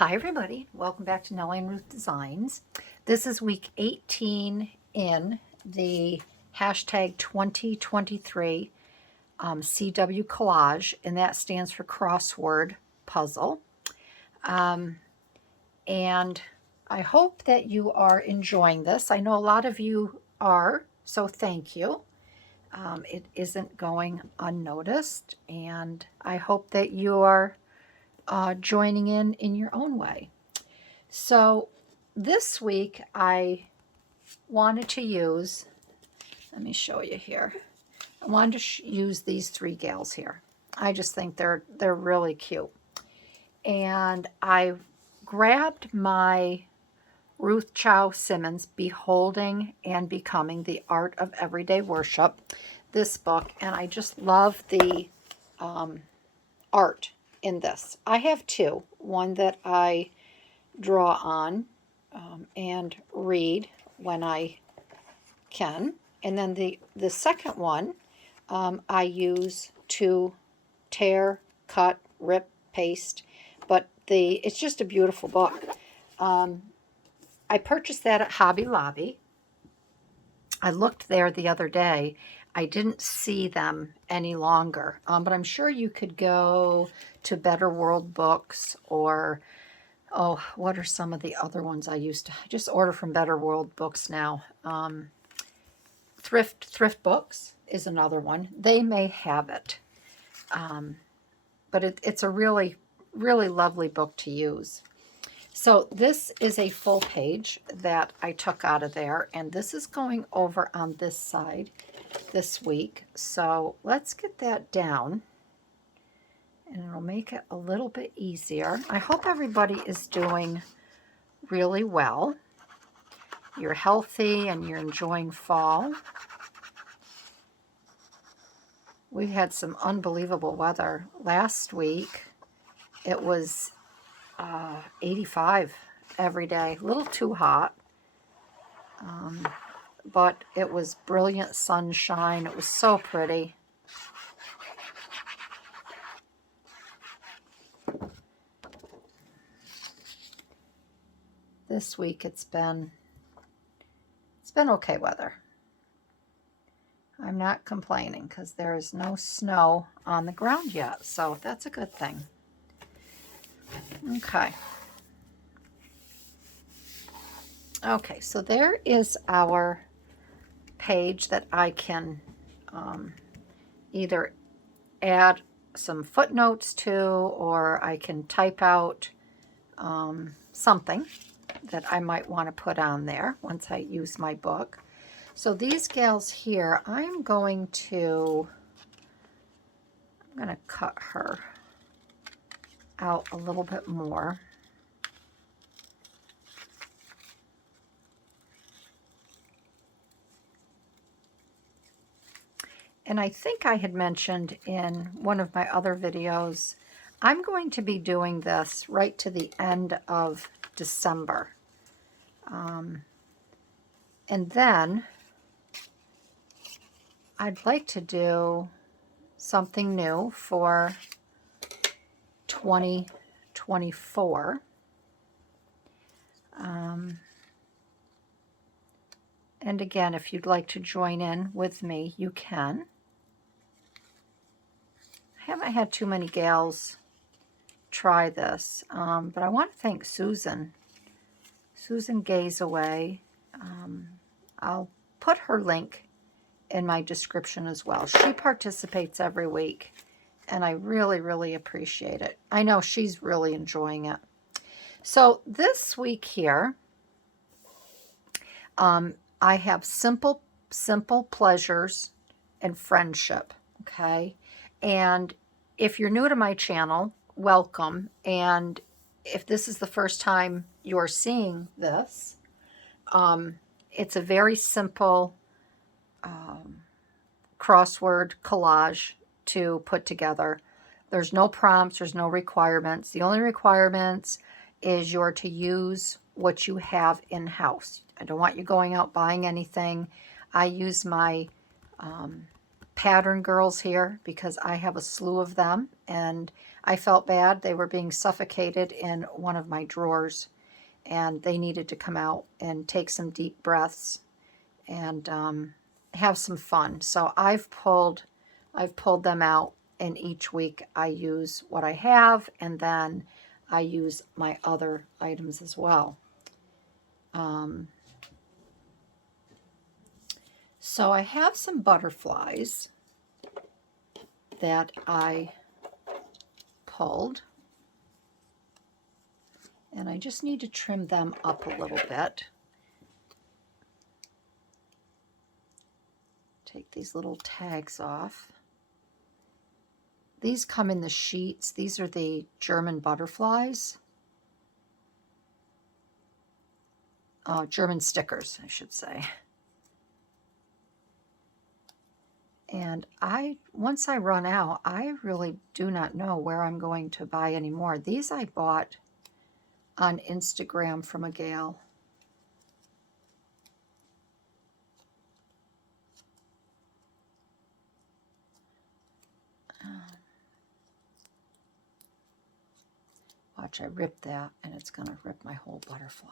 Hi everybody, welcome back to Nellie and Ruth Designs. This is week 18 in the hashtag 2023 CW Collage, and that stands for Crossword Puzzle. And I hope that you are enjoying this. I know a lot of you are, so thank you. It isn't going unnoticed, and I hope that you are joining in your own way. So this week I wanted to use, let me show you here. I wanted to use these three gals here. I just think they're really cute. And I grabbed my Ruth Chow Simmons, Beholding and Becoming, The Art of Everyday Worship, this book, and I just love the art in this. I have two, one that I draw on and read when I can, and then the second one I use to tear, cut, rip, paste, but it's just a beautiful book. I purchased that at Hobby Lobby. I looked there the other day. I didn't see them any longer, but I'm sure you could go to Better World Books or, oh, what are some of the other ones I used to just order from Better World Books now? Thrift Books is another one. They may have it, but it's a really, really lovely book to use. So this is a full page that I took out of there, and this is going over on this side this week. So let's get that down, and it'll make it a little bit easier. I hope everybody is doing really well. You're healthy and you're enjoying fall. We had some unbelievable weather. Last week it was 85 every day, a little too hot, but it was brilliant sunshine. It was so pretty. This week it's been okay weather. I'm not complaining because there is no snow on the ground yet, so that's a good thing. Okay, so there is our page that I can either add some footnotes to, or I can type out something that I might want to put on there once I use my book. So these gals here, I'm going to cut her out a little bit more. And I think I had mentioned in one of my other videos, I'm going to be doing this right to the end of December. And then I'd like to do something new for 2024. And again, if you'd like to join in with me, you can. I haven't had too many gals try this, but I want to thank Susan Gazaway. I'll put her link in my description as well. She participates every week, and I really, really appreciate it. I know she's really enjoying it. So this week here, I have simple pleasures and friendship, okay? And if you're new to my channel, welcome. And if this is the first time you're seeing this, it's a very simple crossword collage to put together. There's no prompts, there's no requirements. The only requirements is you're to use what you have in-house. I don't want you going out buying anything. I use my pattern girls here because I have a slew of them, and I felt bad. They were being suffocated in one of my drawers, and they needed to come out and take some deep breaths and have some fun. So I've pulled them out, and each week I use what I have, and then I use my other items as well. So I have some butterflies that I pulled, and I just need to trim them up a little bit. Take these little tags off. These come in the sheets. These are the German butterflies. German stickers, I should say. And once I run out, I really do not know where I'm going to buy any more. These I bought on Instagram from a gal. Watch, I rip that, and it's going to rip my whole butterfly.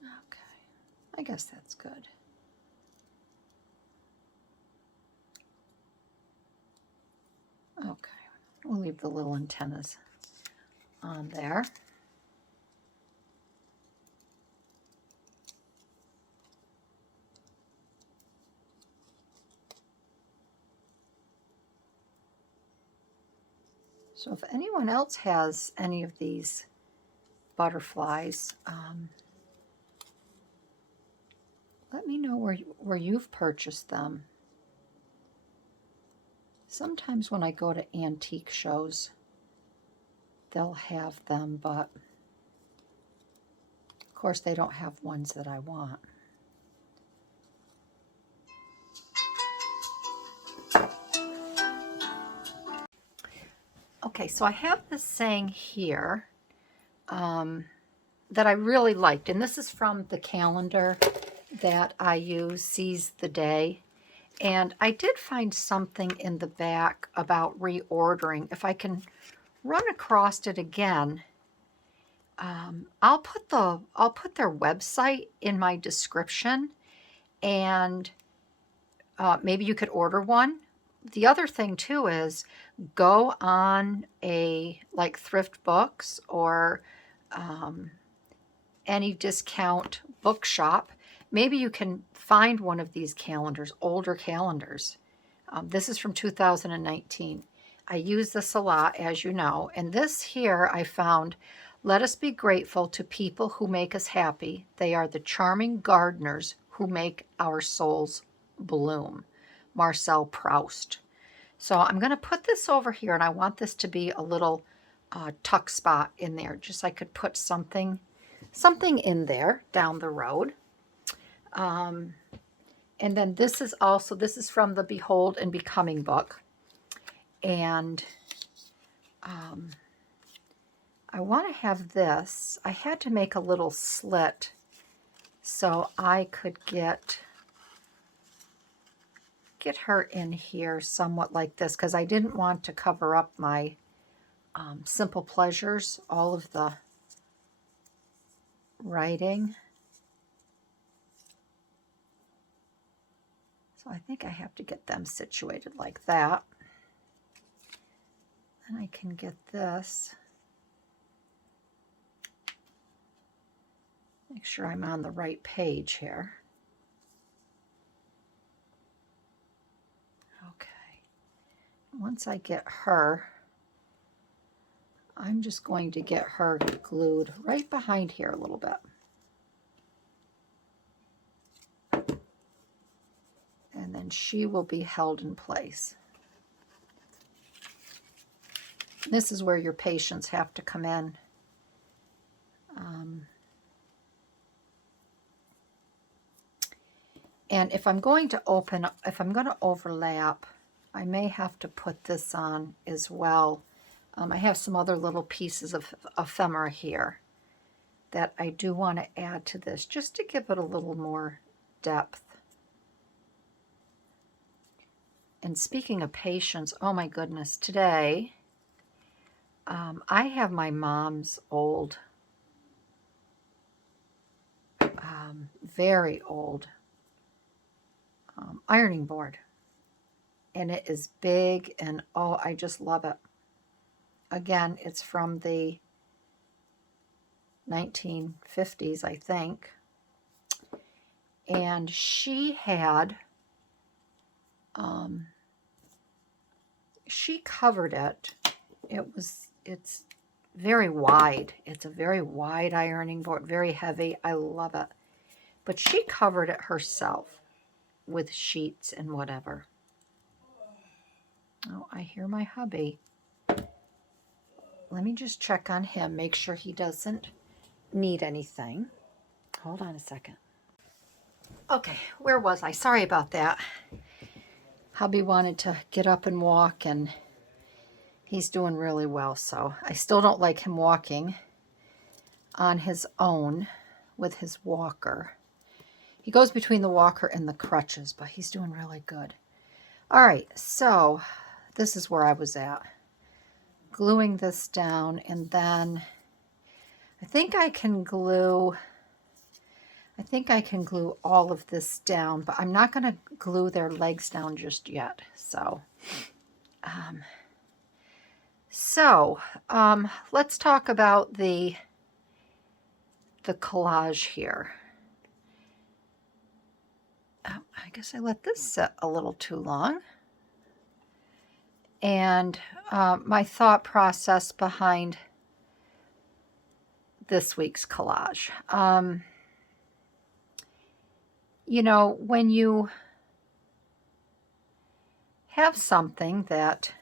Okay, I guess that's good. Okay, we'll leave the little antennas on there. So if anyone else has any of these butterflies, let me know where you've purchased them. Sometimes when I go to antique shows, they'll have them, but of course they don't have ones that I want. Okay, so I have this saying here that I really liked, and this is from the calendar that I use, Seize the Day. And I did find something in the back about reordering. If I can run across it again, I'll put their website in my description, and maybe you could order one. The other thing too is go on like Thrift Books or any discount bookshop. Maybe you can find one of these calendars, older calendars. This is from 2019. I use this a lot, as you know. And this here I found, let us be grateful to people who make us happy. They are the charming gardeners who make our souls bloom. Marcel Proust. So I'm going to put this over here, and I want this to be a little tuck spot in there. Just I could put something in there down the road. And then this is from the Behold and Becoming book. And I want to have this. I had to make a little slit so I could get her in here somewhat like this, because I didn't want to cover up my Simple Pleasures, all of the writing. So I think I have to get them situated like that. And I can get this. Make sure I'm on the right page here. Okay. Once I get her, I'm just going to get her glued right behind here a little bit. And then she will be held in place. This is where your patience have to come in. And if I'm going to overlap, I may have to put this on as well. I have some other little pieces of ephemera here that I do want to add to this just to give it a little more depth. And speaking of patience, oh my goodness, today I have my mom's old, very old ironing board. And it is big, and oh, I just love it. Again, it's from the 1950s, I think. And she had, she covered it. It's very wide. It's a very wide ironing board, very heavy. I love it. But she covered it herself with sheets and whatever. Oh, I hear my hubby. Let me just check on him, make sure he doesn't need anything. Hold on a second. Okay, where was I? Sorry about that. Hubby wanted to get up and walk, and he's doing really well, so I still don't like him walking on his own with his walker. He goes between the walker and the crutches, but he's doing really good. All right, so this is where I was at. Gluing this down, and then I think I can glue all of this down, but I'm not going to glue their legs down just yet. So, let's talk about the collage here. I guess I let this sit a little too long. And my thought process behind this week's collage. You know, when you have something that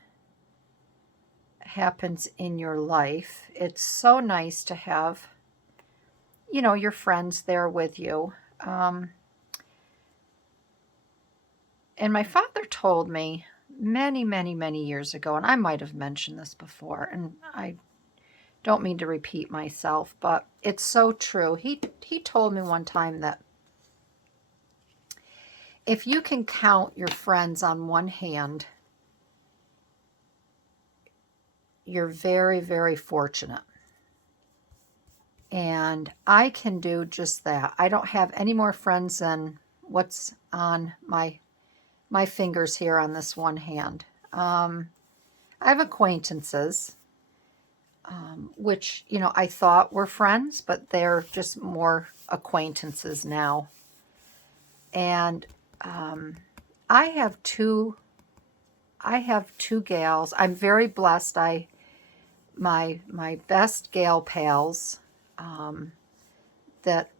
happens in your life, it's so nice to have, you know, your friends there with you. And my father told me many, many, many years ago, and I might have mentioned this before, and I don't mean to repeat myself, but it's so true. He told me one time that if you can count your friends on one hand, you're very, very fortunate. And I can do just that. I don't have any more friends than what's on my fingers here on this one hand. I have acquaintances, which, you know, I thought were friends, but they're just more acquaintances now. And I have two gals. I'm very blessed. My best gal pals that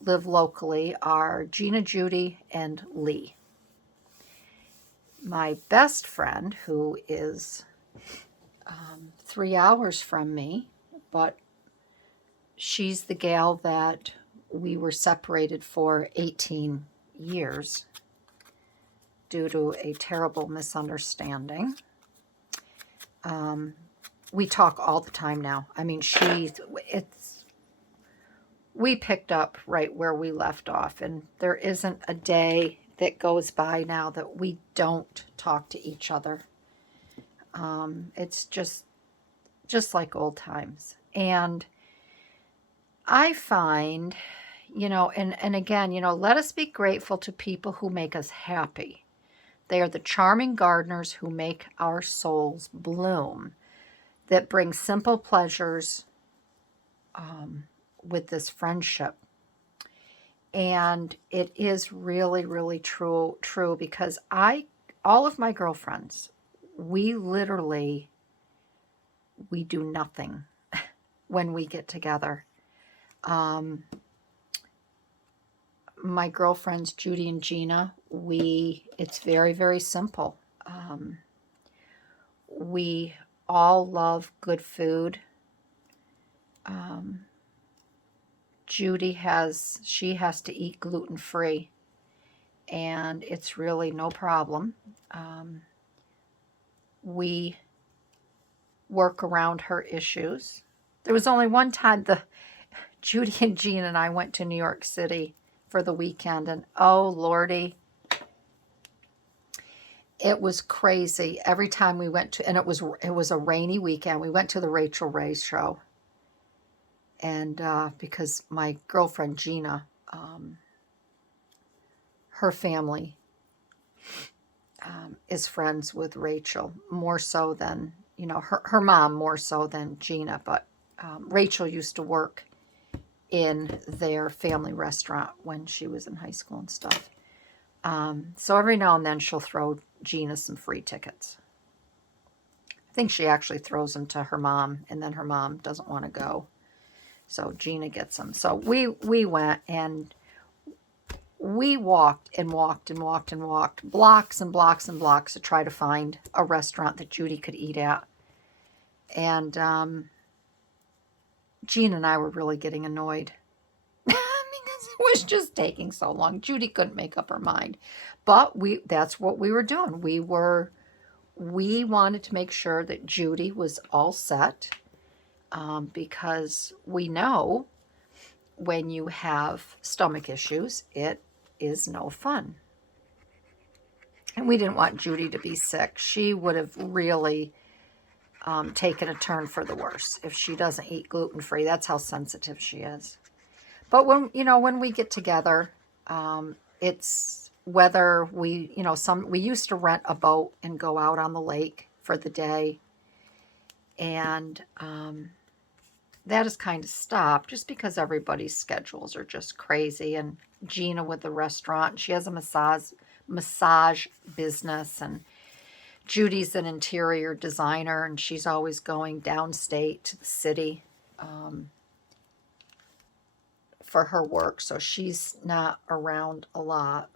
live locally are Gina, Judy, and Lee. My best friend, who is 3 hours from me, but she's the gal that we were separated for 18 years due to a terrible misunderstanding. We talk all the time now. I mean, we picked up right where we left off, and there isn't a day that goes by now that we don't talk to each other. It's just like old times. And I find, you know, and again, you know, let us be grateful to people who make us happy. They are the charming gardeners who make our souls bloom, that bring simple pleasures with this friendship. And it is really, really true because all of my girlfriends, we do nothing when we get together. My girlfriends, Judy and Gina, it's very, very simple. We all love good food. Judy has to eat gluten-free, and it's really no problem. we work around her issues. There was only one time Judy and Jean and I went to New York City for the weekend, and oh Lordy, it was crazy. Every time we went to, and it was a rainy weekend. We went to the Rachel Ray show, and because my girlfriend Gina, her family is friends with Rachel more so than, you know, her mom more so than Gina, but Rachel used to work in their family restaurant when she was in high school and stuff. So every now and then she'll throw Gina some free tickets. I think she actually throws them to her mom, and then her mom doesn't want to go. So Gina gets them. So we went, and we walked and walked and walked and walked blocks and blocks and blocks to try to find a restaurant that Judy could eat at. And Jean and I were really getting annoyed because it was just taking so long. Judy couldn't make up her mind. But that's what we were doing. We wanted to make sure that Judy was all set, because we know when you have stomach issues, it is no fun. And we didn't want Judy to be sick. She would have really taken a turn for the worse if she doesn't eat gluten-free. That's how sensitive she is. But when we get together, it's whether we used to rent a boat and go out on the lake for the day, and that has kind of stopped just because everybody's schedules are just crazy. And Gina with the restaurant, she has a massage business, and Judy's an interior designer, and she's always going downstate to the city for her work, so she's not around a lot.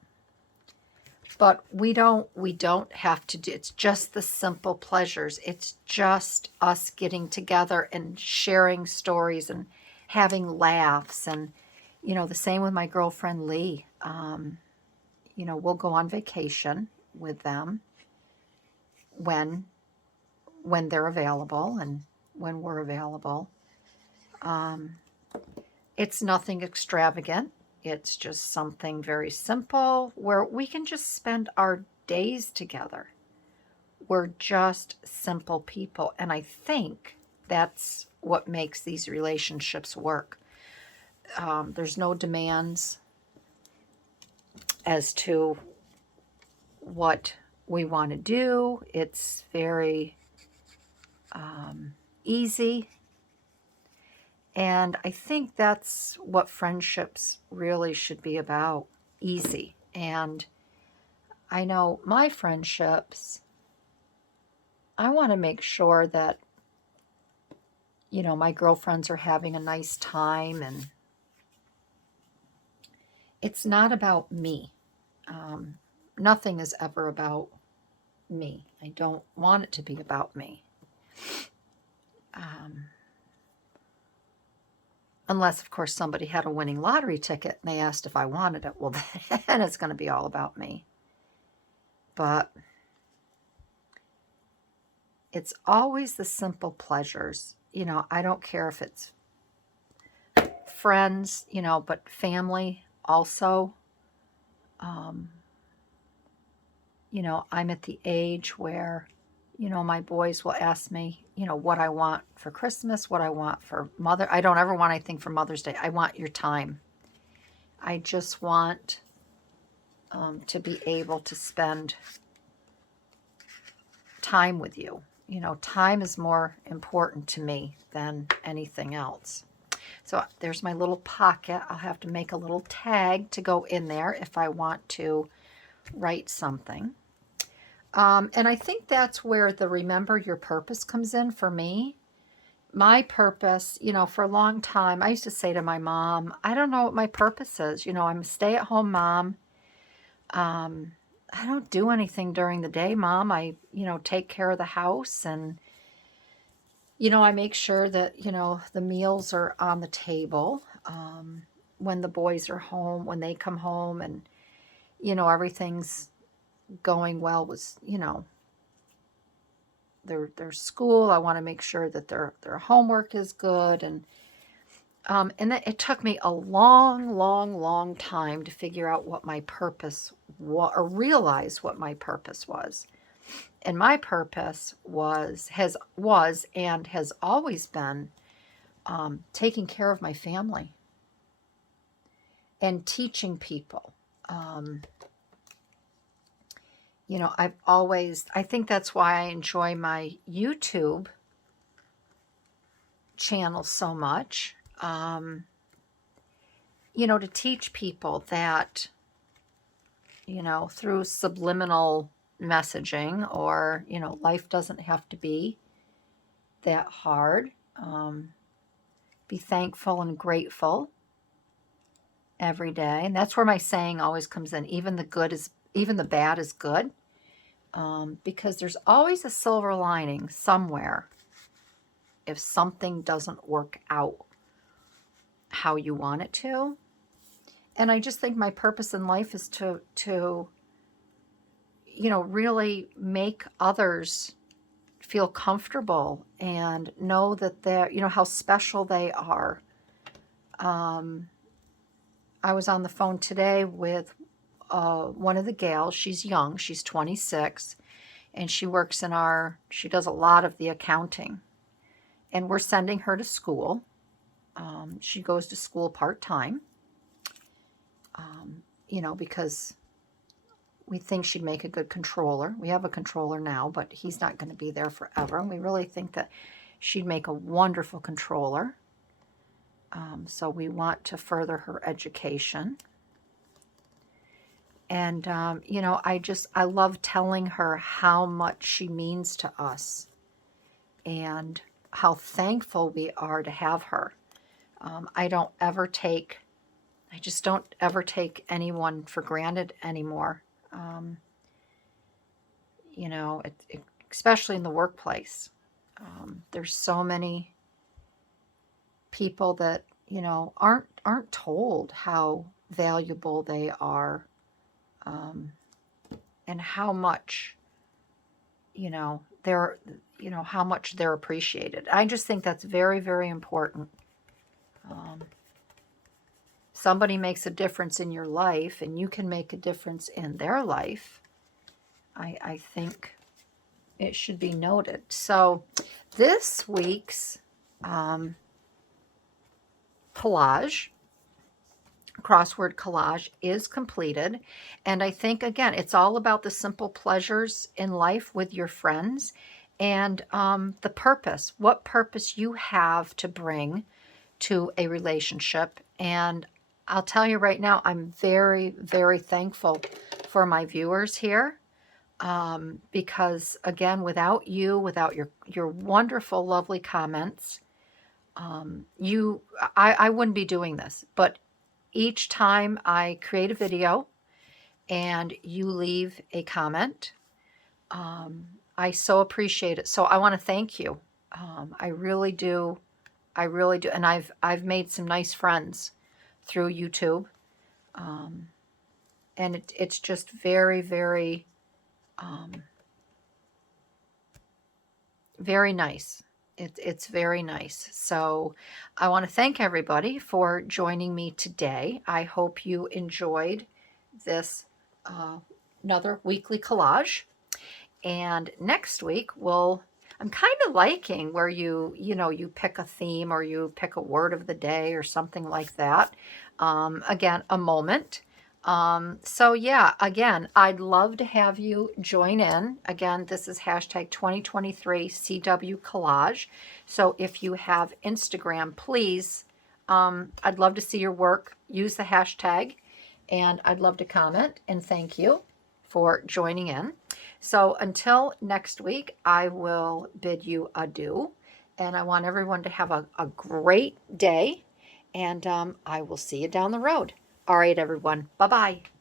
But we don't have to do, it's just the simple pleasures. It's just us getting together and sharing stories and having laughs. And, the same with my girlfriend Lee. We'll go on vacation with them when they're available and when we're available. It's nothing extravagant. It's just something very simple where we can just spend our days together. We're just simple people. And I think that's what makes these relationships work. There's no demands as to what we want to do. It's very easy. And I think that's what friendships really should be about, easy. And I know my friendships, I want to make sure that, my girlfriends are having a nice time, and it's not about me. Nothing is ever about me. I don't want it to be about me. Unless, of course, somebody had a winning lottery ticket and they asked if I wanted it. Well, then it's going to be all about me. But it's always the simple pleasures. I don't care if it's friends, but family also. I'm at the age where, my boys will ask me, what I want for Christmas, what I want for I don't ever want anything for Mother's Day. I want your time. I just want to be able to spend time with you. Time is more important to me than anything else. So there's my little pocket. I'll have to make a little tag to go in there if I want to write something. And I think that's where the remember your purpose comes in for me. My purpose, for a long time, I used to say to my mom, I don't know what my purpose is. I'm a stay-at-home mom. I don't do anything during the day, Mom. I, take care of the house, and, I make sure that, the meals are on the table when the boys are home, when they come home, and, everything's going well with, their school. I want to make sure that their homework is good. And then it took me a long, long, long time to figure out what my purpose was, or realize what my purpose was. And my purpose was and has always been taking care of my family and teaching people. You know, I think that's why I enjoy my YouTube channel so much. You know, to teach people that, you know, through subliminal messaging, or, you know, life doesn't have to be that hard. Be thankful and grateful every day. And that's where my saying always comes in. Even the bad is good. Because there's always a silver lining somewhere if something doesn't work out how you want it to. And I just think my purpose in life is to you know, really make others feel comfortable and know that they're, you know, how special they are. I was on the phone today with one of the gals. She's young. She's 26. And she works she does a lot of the accounting. And we're sending her to school. She goes to school part-time. You know, because we think she'd make a good controller. We have a controller now, but he's not going to be there forever. And we really think that she'd make a wonderful controller. So we want to further her education. And, you know, I love telling her how much she means to us and how thankful we are to have her. I just don't ever take anyone for granted anymore. You know, especially in the workplace. There's so many people that, you know, aren't told how valuable they are, and how much, you know, how much they're appreciated. I just think that's very, very important. Somebody makes a difference in your life, and you can make a difference in their life. I think it should be noted. So this week's collage, crossword collage, is completed. And I think, again, it's all about the simple pleasures in life with your friends, and the purpose, what purpose you have to bring to a relationship. And I'll tell you right now, I'm very, very thankful for my viewers here. Because again, without you, without your wonderful, lovely comments, I wouldn't be doing this. But each time I create a video and you leave a comment, I so appreciate it. So I want to thank you. I really do. I really do. And I've made some nice friends through YouTube. And it's just very, very, very nice. It's very nice. So I want to thank everybody for joining me today. I hope you enjoyed this another weekly collage. And next week, I'm kind of liking where you pick a theme, or you pick a word of the day or something like that. Again, a moment. So yeah, again, I'd love to have you join in. Again, this is hashtag 2023 CW Collage. So if you have Instagram, please, I'd love to see your work. Use the hashtag, and I'd love to comment, and thank you for joining in. So until next week, I will bid you adieu, and I want everyone to have a great day, and I will see you down the road. All right, everyone. Bye-bye.